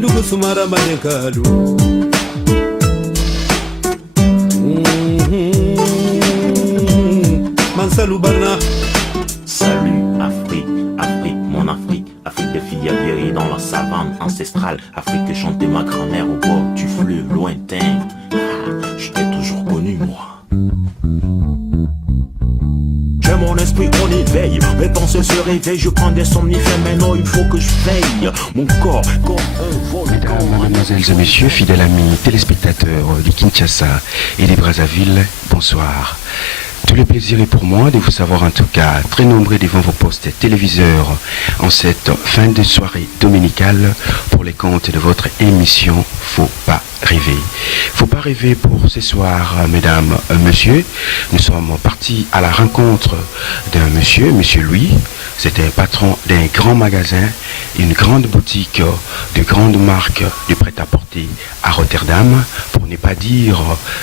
Ndugu Sumara Manekalu. Mansalou Barna. Salut Afrique, Afrique, mon Afrique, Afrique des filles guéries dans la savane ancestrale, Afrique que chantait ma grand-mère au bord du fleuve lointain. Je t'ai toujours connu moi. J'ai mon esprit en éveil, mes pensées se réveillent, je prends des somnifères, maintenant il faut que je veille. Mon corps comme un volcan. Mesdames, mesdemoiselles et messieurs, fidèles amis téléspectateurs de Kinshasa et des Brazzaville, bonsoir. Tout le plaisir est pour moi de vous savoir en tout cas très nombreux devant vos postes téléviseurs en cette fin de soirée dominicale pour les comptes de votre émission Faut pas rêver. Faut pas rêver pour ce soir, mesdames, messieurs. Nous sommes partis à la rencontre d'un monsieur Louis. C'était un patron d'un grand magasin, une grande boutique de grandes marques de prêt-à-porter à Rotterdam, pour ne pas dire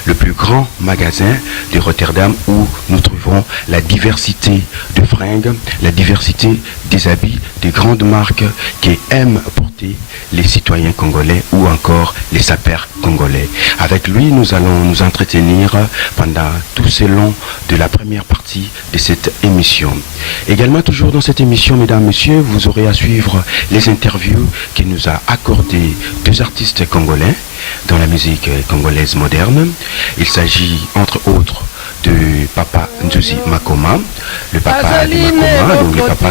le plus grand magasin de Rotterdam où nous trouvons la diversité de fringues, la diversité des habits des grandes marques qui aiment porter les citoyens congolais ou encore les sapeurs congolais. Avec lui, nous allons nous entretenir pendant tout ce long de la première partie de cette émission. Également, toujours dans cette émission, mesdames, messieurs, vous aurez à suivre les interviews qu'il nous a accordées deux artistes congolais dans la musique congolaise moderne. Il s'agit, entre autres, de Papa Nzuzi Makoma, le papa de Makoma, donc le papa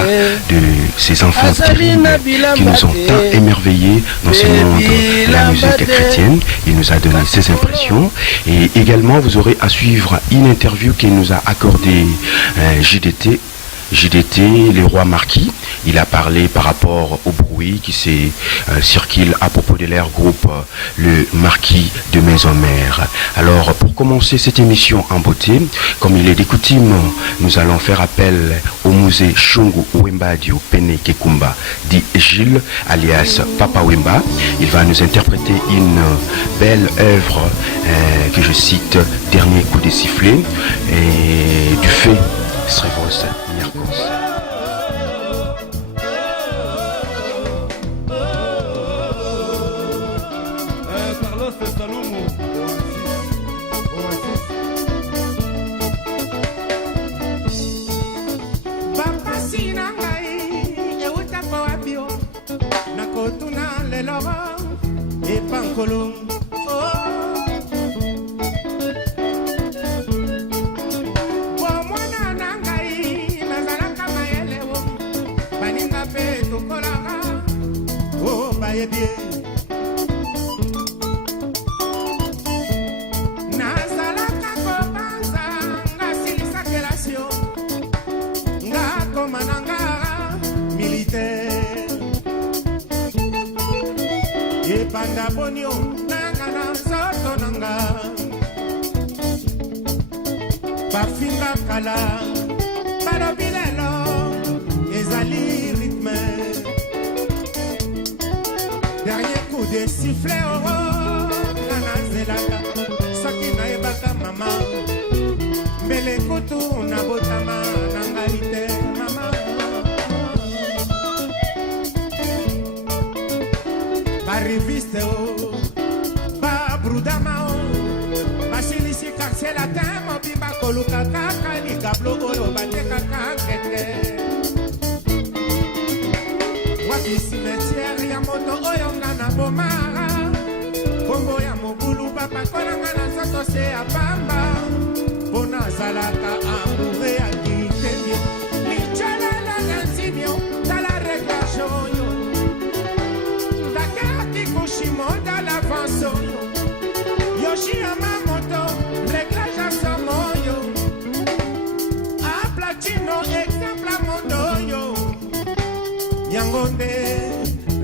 de ces enfants terribles qui nous ont tant émerveillés dans ce monde de la musique chrétienne. Il nous a donné ses impressions. Et également, vous aurez à suivre une interview qu'il nous a accordée JDT, le roi Marquis. Il a parlé par rapport au bruit qui circule à propos de leur groupe, le Marquis de Maison-Mère. Alors, pour commencer cette émission en beauté, comme il est de coutume, nous allons faire appel au musée Shungu Wemba Dio Pene Kekumba, dit Gilles, alias Papa Wemba. Il va nous interpréter une belle œuvre que je cite, Dernier coup de sifflet, et du fait Strevos Nyarkos.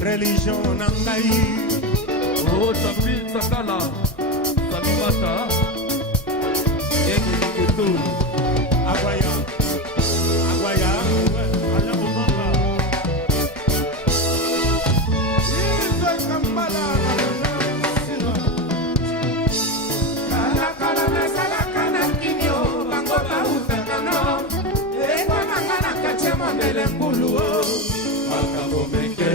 Religion nangai oh tapi sakala samimata ekiketo agwaya ala bomba izo kambala kala na sala kana kinyo bango ba utakano eko mangana kachema mbele ngulu akabomeke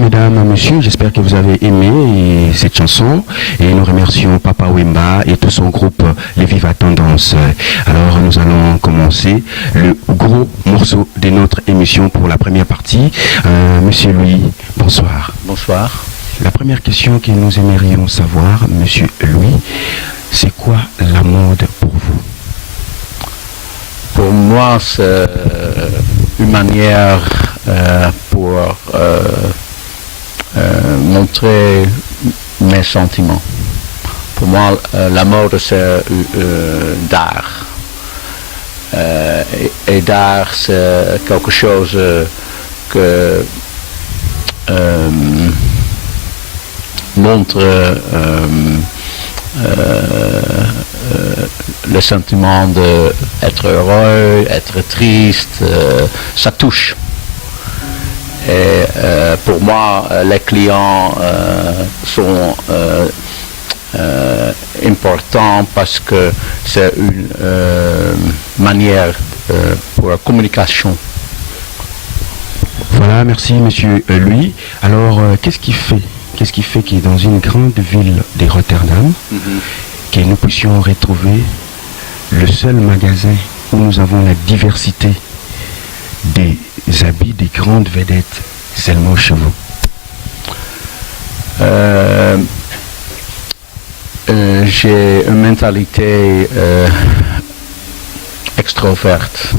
mesdames, messieurs, j'espère que vous avez aimé cette chanson et nous remercions Papa Wemba et tout son groupe Les Viva Tendance. Alors nous allons commencer le gros morceau de notre émission pour la première partie. Monsieur Louis, bonsoir. Bonsoir. La première question que nous aimerions savoir, Monsieur Louis, c'est quoi la mode pour vous? Pour moi, c'est une manière pour montrer mes sentiments. Pour moi, la mode, c'est d'art. Et d'art, c'est quelque chose que montre le sentiment d'être heureux, être triste, ça touche. Et pour moi, les clients sont importants parce que c'est une manière pour la communication. Voilà, merci Monsieur Louis. Alors, qu'est-ce qui fait que dans une grande ville de Rotterdam, que nous puissions retrouver le seul magasin où nous avons la diversité des habits des grandes vedettes seulement chez vous? J'ai une mentalité extroverte.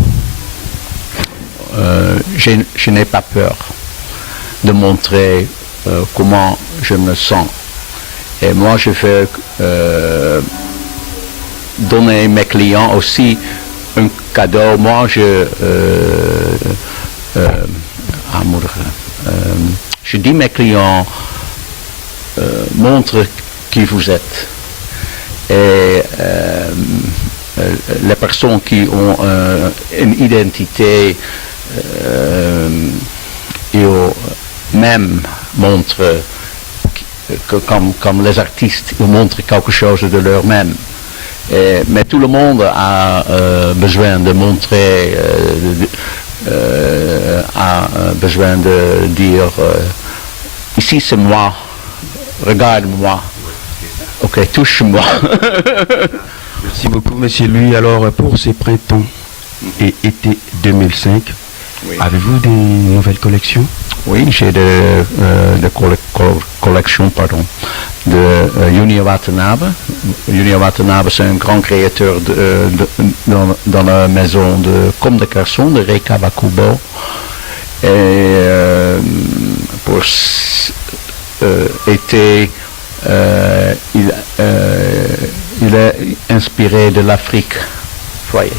Je n'ai pas peur de montrer comment je me sens. Et moi, je veux donner à mes clients aussi un cadeau. Moi, je dis à mes clients, montre qui vous êtes. Et les personnes qui ont une identité, ils même montrent que comme les artistes, ils montrent quelque chose de leur-même. Mais tout le monde a besoin de montrer, a besoin de dire ici c'est moi, regarde-moi, ok, touche-moi. Merci beaucoup, Monsieur Louis. Alors, pour ces printemps et été 2005, oui, avez-vous des nouvelles collections? Oui, j'ai des collections de Junior Watanabe. Junior Watanabe, c'est un grand créateur dans la maison de Comme des Garçons, de Rei Kawakubo. Et pour été, il est inspiré de l'Afrique. Voyez.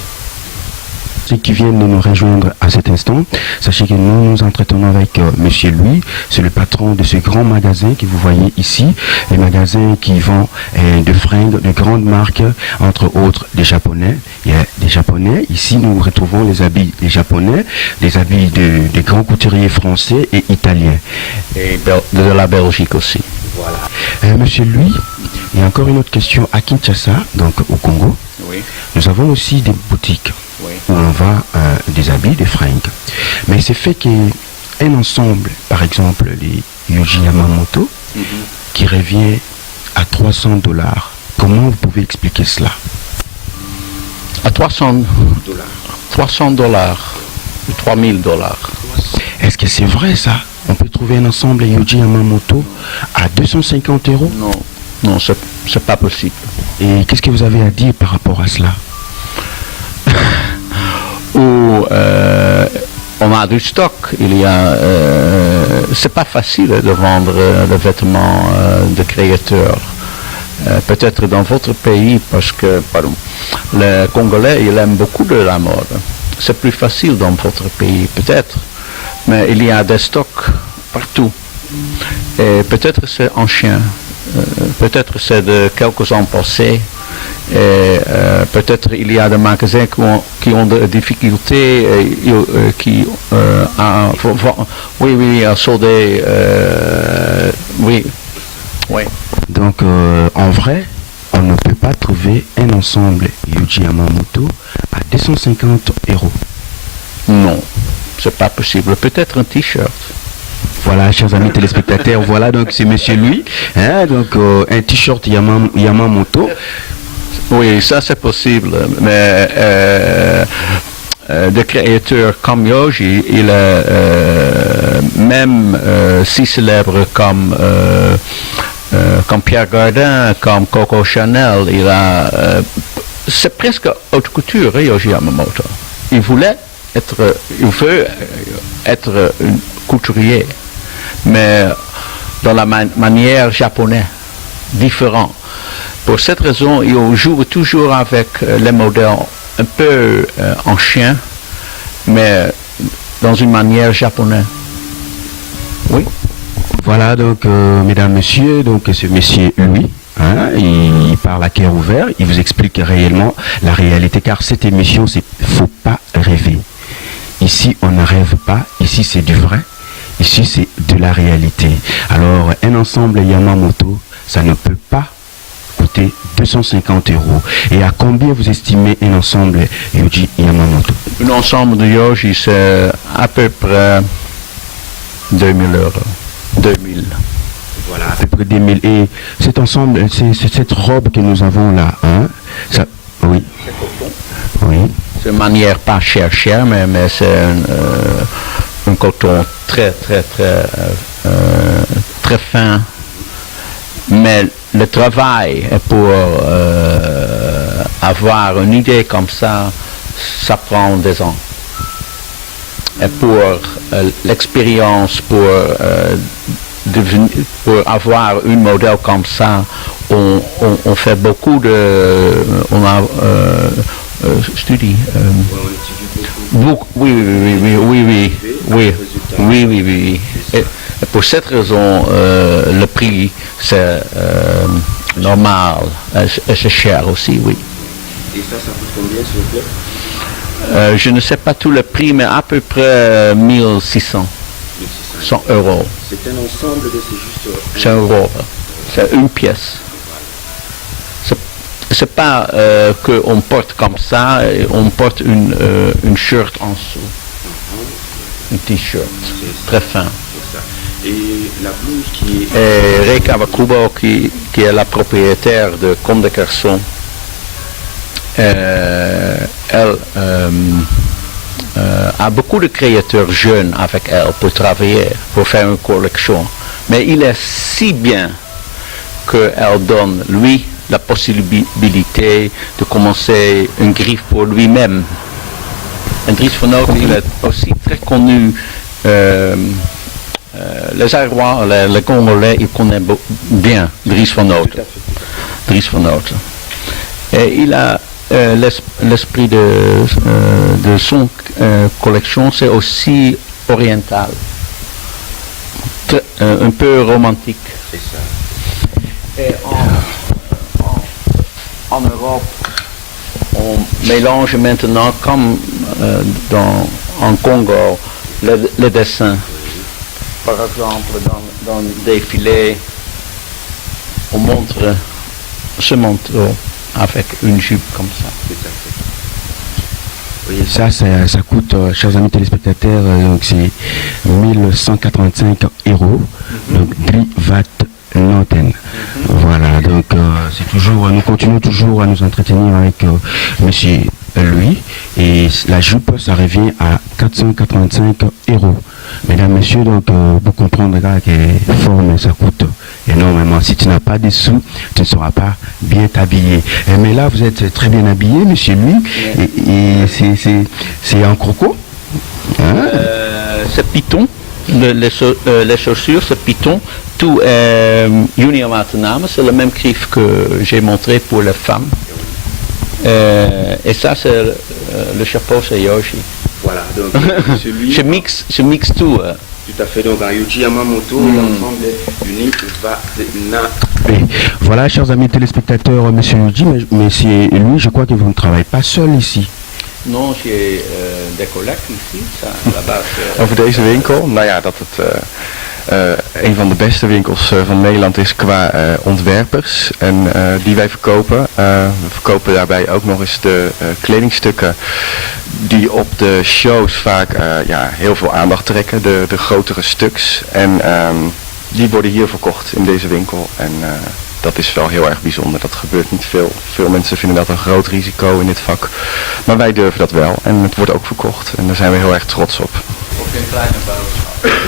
Ceux qui viennent de nous rejoindre à cet instant, sachez que nous nous entretenons avec Monsieur Louis, c'est le patron de ce grand magasin que vous voyez ici, les magasins qui vendent de fringues de grandes marques, entre autres des Japonais. Il y a des Japonais, ici nous retrouvons les habits des Japonais, des habits des grands couturiers français et italiens. Et de la Belgique aussi. Voilà. Monsieur Louis, il y a encore une autre question à Kinshasa, donc au Congo. Oui. Nous avons aussi des boutiques. Oui. Où on vend des habits, des fringues. Mais c'est fait qu'un ensemble, par exemple les Yuji Yamamoto, qui revient à $300. Comment vous pouvez expliquer cela? À $300. $300, $3,000. Est-ce que c'est vrai ça? On peut trouver un ensemble Yuji Yamamoto à 250 €? Non, c'est pas possible. Et qu'est-ce que vous avez à dire par rapport à cela? Où on a du stock, c'est pas facile de vendre des vêtements de créateurs. Peut-être dans votre pays, parce que les Congolais, ils aiment beaucoup de la mode. C'est plus facile dans votre pays, peut-être. Mais il y a des stocks partout. Et peut-être c'est ancien. Peut-être c'est de quelques ans passés. Et peut-être il y a des magasins qui ont des difficultés, qui à solder, oui. Donc en vrai, on ne peut pas trouver un ensemble Yuji Yamamoto à 250 €. Non, c'est pas possible. Peut-être un t-shirt. Voilà, chers amis téléspectateurs, voilà donc c'est Monsieur Louis, hein, donc un t-shirt Yamamoto. Oui, ça c'est possible, mais des créateurs comme Yoshi, il est même si célèbre comme Pierre Gardin, comme Coco Chanel, c'est presque haute couture, Yoshi Yamamoto. Il veut être un couturier, mais dans la manière japonaise, différent. Pour cette raison, il joue toujours avec les modèles un peu en chien, mais dans une manière japonaise. Oui. Voilà donc, mesdames, messieurs, donc ce monsieur Louis, hein, il parle à cœur ouvert, il vous explique réellement la réalité, car cette émission, c'est faut pas rêver. Ici, on ne rêve pas, ici c'est du vrai, ici c'est de la réalité. Alors, un ensemble Yamamoto, ça ne peut pas coûter 250 €. Et à combien vous estimez un ensemble Yohji Yamamoto? Un ensemble de Yohji, c'est à peu près 2000 €. 2000. Voilà, à peu près 2000. Et cet ensemble, c'est cette robe que nous avons là, hein? Ça, oui. Oui. C'est une manière pas cher, mais c'est un coton très fin. Mais le travail pour avoir une idée comme ça prend des ans. Et pour l'expérience, pour avoir un modèle comme ça, on fait beaucoup de... On a study. Oui. Et pour cette raison, le prix, c'est normal. Et c'est cher aussi, oui. Et ça coûte combien, s'il vous plaît? Je ne sais pas tout le prix, mais à peu près 1600. 100 €. C'est un ensemble de ces juste... C'est un robe. C'est une pièce. C'est pas qu'on porte comme ça, on porte une shirt en dessous. Un t-shirt très fin. Et la blouse qui est... Et Reika Wakubo, qui est la propriétaire de Comme des Garçons, elle a beaucoup de créateurs jeunes avec elle pour travailler, pour faire une collection. Mais il est si bien qu'elle donne, lui, la possibilité de commencer une griffe pour lui-même. Un griffonnaute, il est aussi très connu. Les Aïrois, les Congolais, ils connaissent bien Dries Van Noten. Et il a l'esprit de son collection, c'est aussi oriental, un peu romantique. C'est ça. Et en Europe, on mélange maintenant, comme en Congo, le dessin. Par exemple, dans le défilé, on montre ce manteau avec une jupe comme ça. Oui, ça coûte, chers amis téléspectateurs, donc c'est 1185 €. Donc Dries Van Noten. Voilà, donc c'est toujours, nous continuons toujours à nous entretenir avec monsieur Louis, et la jupe, ça revient à 485 €. Mesdames, messieurs, donc vous comprendrez que forme, ça coûte énormément. Si tu n'as pas de sous, tu ne seras pas bien habillé. Mais là, vous êtes très bien habillé, monsieur Louis, et c'est en croco, hein? C'est Python, les chaussures, c'est Python. Tout est Union Matename, c'est le même griffe que j'ai montré pour les femmes. Et ça, c'est le chapeau, c'est Yohji. Voilà, donc celui... je mixe tout. Tout à fait, donc un Yohji Yamamoto, l'ensemble unique va... Voilà, chers amis téléspectateurs, monsieur Yohji, mais c'est lui, je crois que vous ne travaillez pas seul ici. Non, j'ai des collègues ici, ça, à la base. Over deze winkel, nou ja, dat het een van de beste winkels van Nederland is qua ontwerpers en die wij verkopen. We verkopen daarbij ook nog eens de kledingstukken die op de shows vaak heel veel aandacht trekken, de grotere stuks. En die worden hier verkocht in deze winkel en dat is wel heel erg bijzonder. Dat gebeurt niet veel. Veel mensen vinden dat een groot risico in dit vak. Maar wij durven dat wel en het wordt ook verkocht en daar zijn we heel erg trots op. Of in kleine bouwschap.